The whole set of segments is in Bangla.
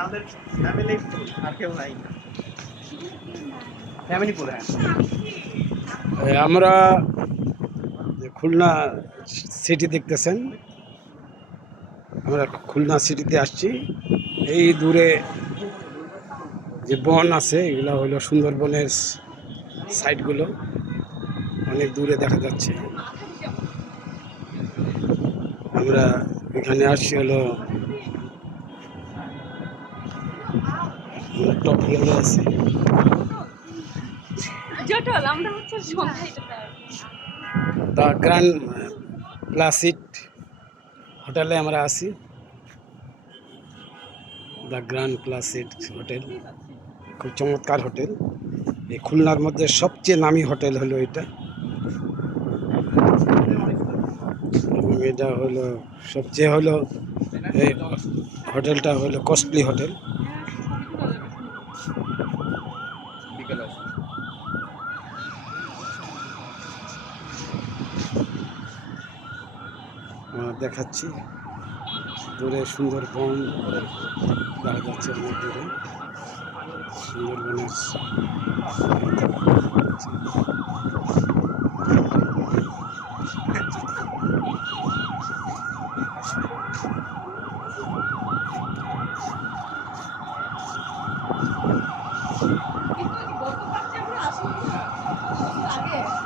আমাদের ফ্যামিলি ফুল আর কেউ নাই। Family full. আমরা খুলনা সিটি দেখতেছেন, আমরা খুলনা সিটিতে আসছি। এই দূরে যে বন আছে এগুলো হলো সুন্দরবনের সাইডগুলো, অনেক দূরে দেখা যাচ্ছে। আমরা এখানে আসছি হলো টপ ফ্লোরে আছি। দ্য গ্র্যান্ড প্লাসিড হোটেলে আমরা আছি। দ্য গ্র্যান্ড প্লাসিড হোটেল খুব চমৎকার হোটেল। এই খুলনার মধ্যে সবচেয়ে নামি হোটেল হলো এটা, এবং এটা হলো সবচেয়ে হলো এই হোটেলটা হলো কস্টলি হোটেল। দেখাচ্ছি দূরে সুন্দরবন দেখা যাচ্ছে, অনেক দূরে সুন্দরবনের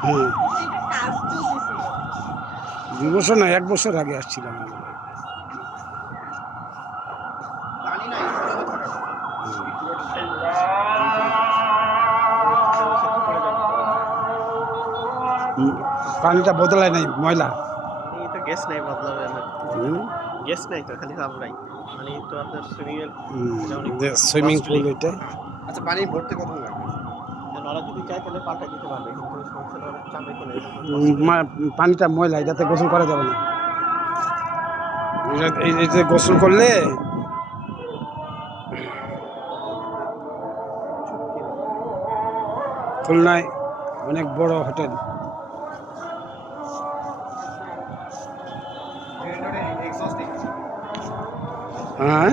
হ্যাঁ 2 বছর না 1 বছর আগে আসছিলাম। পানিটা বদলায় নাই, ময়লা। পানি তো গ্যাস নাই, বদলাবে না। গ্যাস নাই তো, খালি আমরাই পানি তো আপনার সুইমিং পুল এটা। আচ্ছা, পানি ভরতে কত লাগবে? ওরা যদি চায় তাহলে পাল্টাই দিতে পারবে, কিন্তু সমস্যাটা হলো চাপে চলে পানিটা ময়লা, এটাতে গোসল করা যাবে না। এই যে গোসল করলে খুলনায় অনেক বড় হোটেল। হ্যাঁ